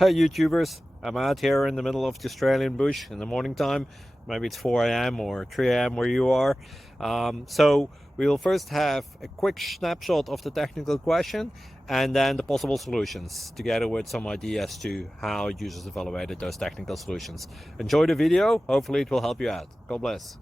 Hey YouTubers, I'm out here in the middle of the Australian bush in the morning time. Maybe it's 4 a.m. or 3 a.m. where you are. So we will first have a quick snapshot of the technical question and then the possible solutions, together with some ideas to how users evaluated those technical solutions. Enjoy the video, hopefully it will help you out. God bless.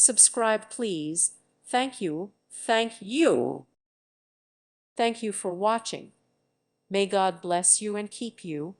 Subscribe, please. Thank you. Thank you. Thank you for watching. May God bless you and keep you.